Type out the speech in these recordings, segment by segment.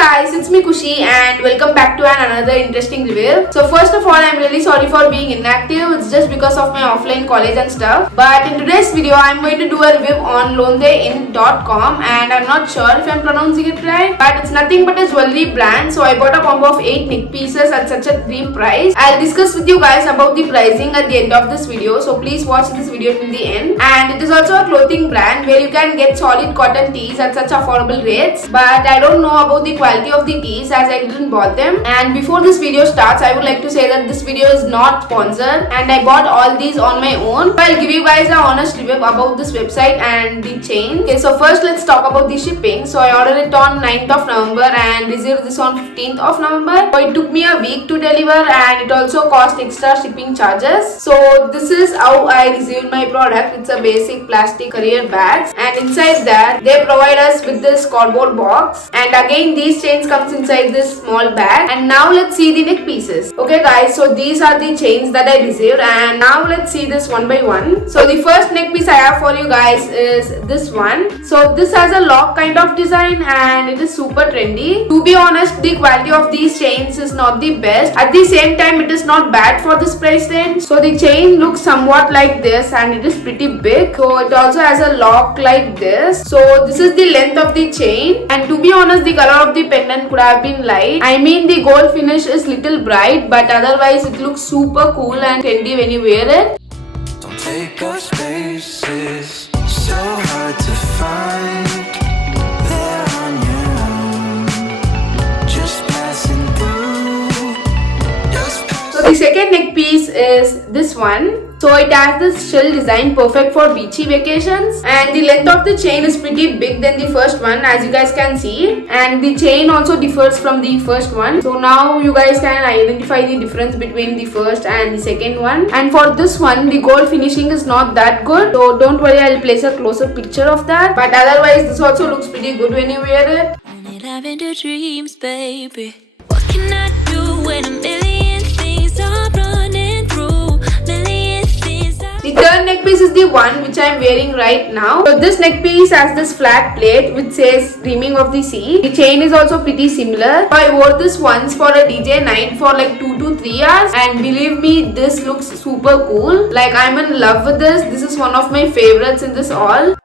Guys, it's me Kushi and welcome back to another interesting review. So first of all, I'm really sorry for being inactive. It's just because of my offline college and stuff. But in today's video, I'm going to do a review on LondeIn.com and I'm not sure if I'm pronouncing it right. But it's nothing but a jewelry brand. So I bought a combo of 8 neck pieces at such a cheap price. I'll discuss with you guys about the pricing at the end of this video. So please watch this video till the end. And it is also a clothing brand where you can get solid cotton tees at such affordable rates. But I don't know about the quality of the tees as I didn't bought them. And before this video starts, I would like to say that this video is not sponsored and I bought all these on my own. So I'll give you guys a honest review about this website and the chain. Okay, so first let's talk about the shipping. So I ordered it on 9th of November and received this on 15th of November. So it took me a week to deliver and it also cost extra shipping charges. So this is how I received my product. It's a basic plastic carrier bags and inside that they provide us with this cardboard box, and again these chains comes inside this small bag. And now let's see the neck pieces. Okay guys, so these are the chains that I received and now let's see this one by one. So the first neck piece I have for you guys is this one. So this has a lock kind of design and it is super trendy. To be honest, the quality of these chains is not the best. At the same time, it is not bad for this price range. So the chain looks somewhat like this and it is pretty big. So it also has a lock like this. So this is the length of the chain, and to be honest, the color of the pendant could have been light. I mean, the gold finish is little bright, but otherwise it looks super cool and trendy when you wear it. Don't take up spaces, so hard to find. There on your own, just passing through. So the second neck piece is this one. So it has this shell design perfect for beachy vacations, and the length of the chain is pretty big than the first one as you guys can see, and the chain also differs from the first one. So now you guys can identify the difference between the first and the second one. And for this one, the gold finishing is not that good, so don't worry, I'll place a closer picture of that. But otherwise this also looks pretty good when you wear it. Only diving into dreams, baby. What can I do when a million things are running through? Million things The third neck piece is the one which I am wearing right now. So this neck piece has this flat plate which says Dreaming of the Sea. The chain is also pretty similar. So I wore this once for a DJ night for like 2 to 3 hours, and believe me, this looks super cool. Like, I'm in love with this. This is one of my favorites in this all.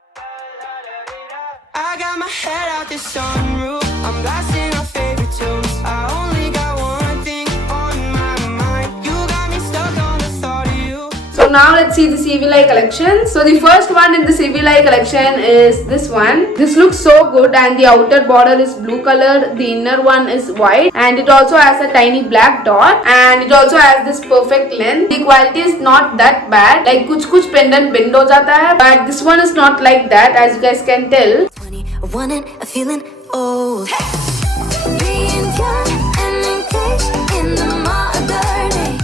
I got my head out the sunroof, I'm blasting our favorite tunes. I only got one thing on my mind. You got me stuck on the thought of you. So now let's see the CVLI collection. So the first one in the CVLI collection is this one. This looks so good and the outer border is blue color. The inner one is white and it also has a tiny black dot, and it also has this perfect length. The quality is not that bad. Like kuch pendant bend ho jata hai, but this one is not like that as you guys can tell. 20, a one and a feeling old. Being young and engaged in the modern age.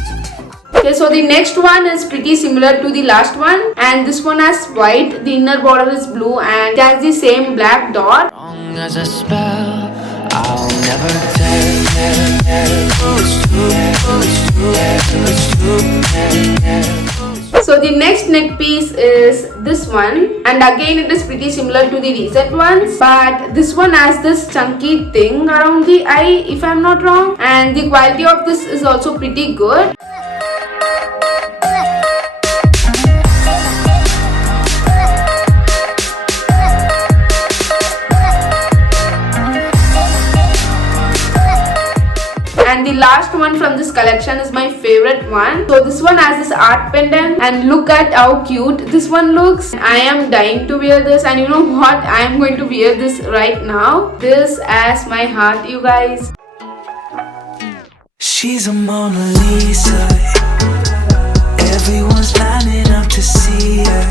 Okay, so the next one is pretty similar to the last one, and this one has white, the inner border is blue, and it has the same black dot. Strong as a spell, I'll never tell. So the next neck piece is this one, and again it is pretty similar to the recent ones, but this one has this chunky thing around the eye if I'm not wrong, and the quality of this is also pretty good. And the last one from this collection is my favorite one. So this one has this art pendant, and look at how cute this one looks. I am dying to wear this, and you know what? I am going to wear this right now. This as my heart, you guys. She's a Mona Lisa. Everyone's lining up to see her.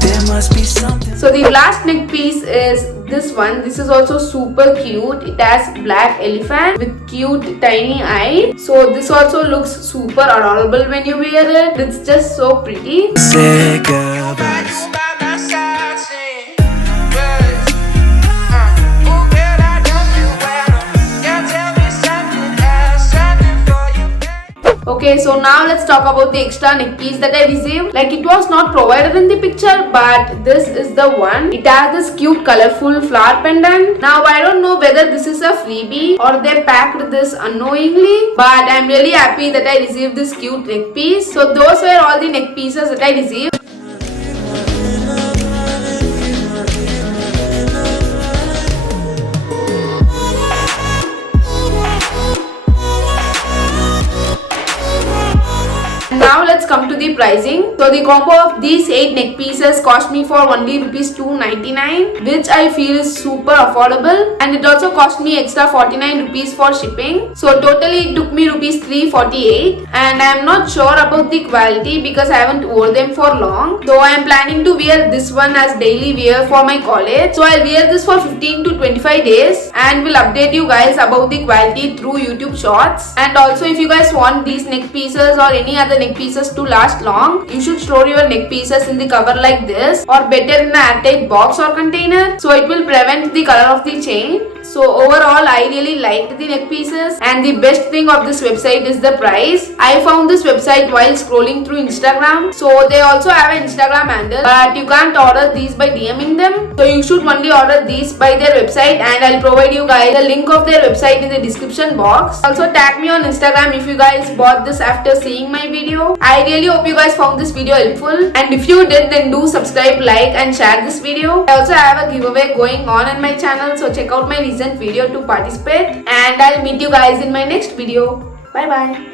There must must be something. So the last neck piece is this one. This is also super cute. It has black elephant with cute tiny eye. So this also looks super adorable when you wear it. It's just so pretty. Sick of us. Okay, so now let's talk about the extra neck piece that I received. Like, it was not provided in the picture, but this is the one. It has this cute colorful flower pendant. Now I don't know whether this is a freebie or they packed this unknowingly, but I'm really happy that I received this cute neck piece. So those were all the neck pieces that I received. Now let's come to the pricing. So the combo of these 8 neck pieces cost me for only rupees 299, which I feel is super affordable, and it also cost me extra 49 rupees for shipping. So totally it took me rupees 348, and I am not sure about the quality because I haven't worn them for long. So I am planning to wear this one as daily wear for my college. So I'll wear this for 15 to 25 days and will update you guys about the quality through YouTube shorts. And also, if you guys want these neck pieces or any other neck pieces to last long, you should store your neck pieces in the cover like this, or better in an airtight box or container, so it will prevent the color of the chain. So overall, I really liked the neck pieces, and the best thing of this website is the price. I found this website while scrolling through Instagram. So they also have an Instagram handle, but you can't order these by DMing them. So you should only order these by their website, and I'll provide you guys the link of their website in the description box. Also tag me on Instagram if you guys bought this after seeing my video. I really hope you guys found this video helpful, and if you did, then do subscribe, like and share this video. I also have a giveaway going on my channel, so check out my recent video to participate, and I'll meet you guys in my next video. Bye bye.